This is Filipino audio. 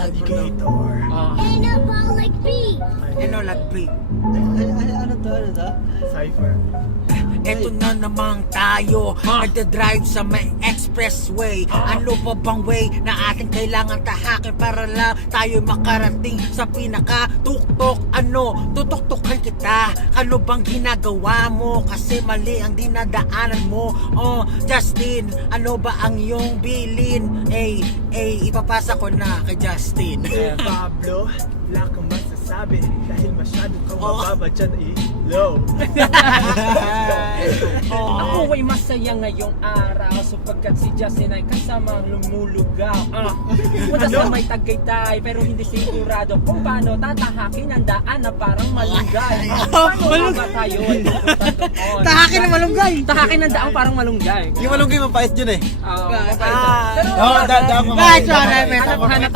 Alligator. Anabolic beat. Enolag beat. Ano to? Cypher. Eto na naman tayo, nagdadrive sa may expressway. Ano pa bang way na ating kailangan tahakin para lang tayo makarating sa pinaka tuktok? Ano, tutuktukan kita. Ano bang ginagawa mo? Kasi mali ang dinadaanan mo. Oh, Justin, ano ba ang iyong bilin? Ipapasa ko na kay Justin. Pablo, wala kang masasabi dahil masyado kang mababa dyan low. Ako ay masaya ngayong araw sapagkat si Justin ay kasamang lumulugaw. Wala sa may Tagaytay pero hindi sigurado kung paano tatahakin ang daan na parang malunggay. Paano ba tayo ay pupunta doon? Tahakin na malunggay! Tahakin ang daan parang malunggay. Yung malunggay mapait yun eh. Mapait. Oo, daan Hanap